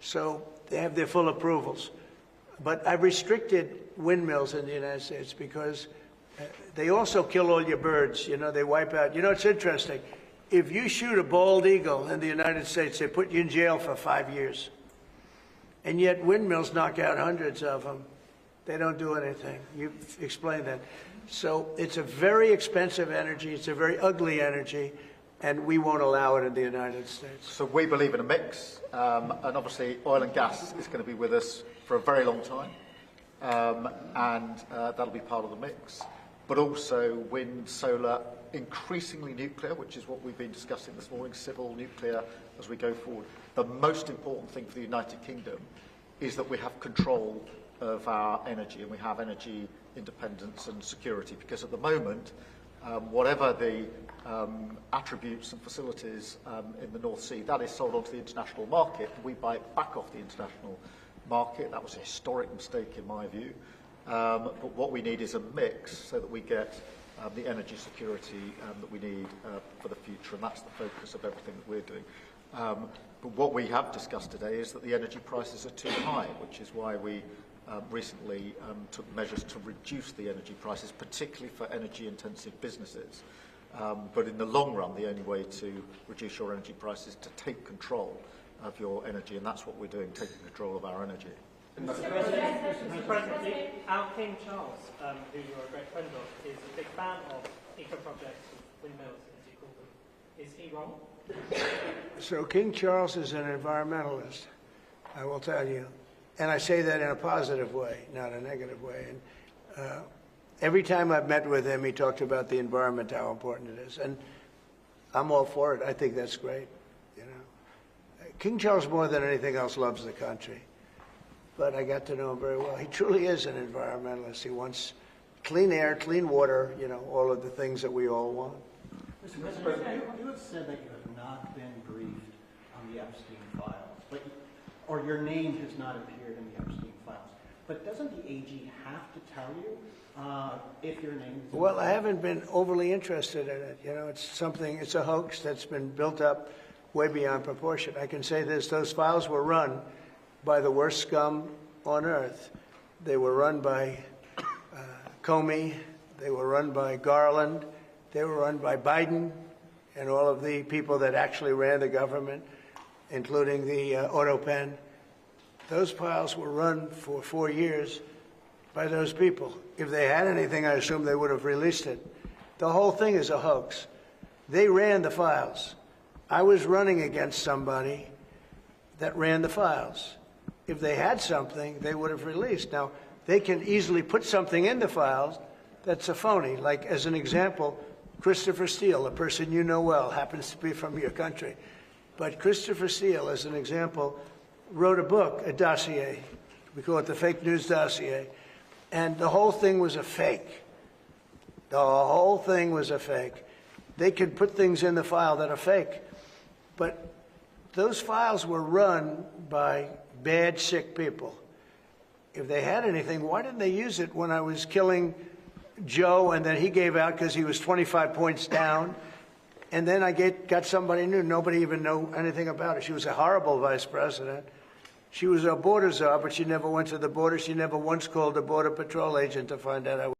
So they have their full approvals. But I've restricted windmills in the United States because they also kill all your birds. You know, they wipe out. You know, it's interesting. If you shoot a bald eagle in the United States, they put you in jail for 5 years. And yet windmills knock out hundreds of them. They don't do anything. You've explained that. So it's a very expensive energy. It's a very ugly energy. And we won't allow it in the United States. So we believe in a mix. And obviously oil and gas is going to be with us for a very long time. That'll be part of the mix. But also wind, solar, increasingly nuclear, which is what we've been discussing this morning, civil nuclear as we go forward. The most important thing for the United Kingdom is that we have control of our energy, and we have energy independence and security, because at the moment, whatever the attributes and facilities in the North Sea, that is sold onto the international market. We buy it back off the international market. That was a historic mistake in my view. But what we need is a mix so that we get the energy security that we need for the future, and that's the focus of everything that we're doing. But what we have discussed today is that the energy prices are too high, which is why we recently took measures to reduce the energy prices, particularly for energy-intensive businesses. But in the long run, the only way to reduce your energy prices is to take control of your energy, and that's what we're doing, taking control of our energy. Mr. President, our King Charles, who you're a great friend of, is a big fan of eco-projects, windmills, as you call them. Is he wrong? So King Charles is an environmentalist, I will tell you. And I say that in a positive way, not a negative way. And every time I've met with him, he talked about the environment, how important it is. And I'm all for it. I think that's great. You know, King Charles, more than anything else, loves the country. But I got to know him very well. He truly is an environmentalist. He wants clean air, clean water, you know, all of the things that we all want. Mr. President, you have said that you have not been briefed on the Epstein files, or your name has not appeared in the Epstein files. But doesn't the AG have to tell you if your name is... Well, I haven't been overly interested in it. You know, it's a hoax that's been built up way beyond proportion. I can say this, those files were run by the worst scum on earth. They were run by Comey, they were run by Garland, they were run by Biden and all of the people that actually ran the government, including the auto pen. Those files were run for 4 years by those people. If they had anything, I assume they would have released it. The whole thing is a hoax. They ran the files. I was running against somebody that ran the files. If they had something, they would have released. Now, they can easily put something in the files that's a phony. Like, as an example, Christopher Steele, a person you know well, happens to be from your country. But Christopher Steele, as an example, wrote a book, a dossier. We call it the fake news dossier. And the whole thing was a fake. The whole thing was a fake. They could put things in the file that are fake. But those files were run by bad, sick people. If they had anything, why didn't they use it when I was killing Joe and then he gave out because he was 25 points down? And then I got somebody new. Nobody even knew anything about it. She was a horrible vice president. She was a border czar, but she never went to the border. She never once called a border patrol agent to find out I was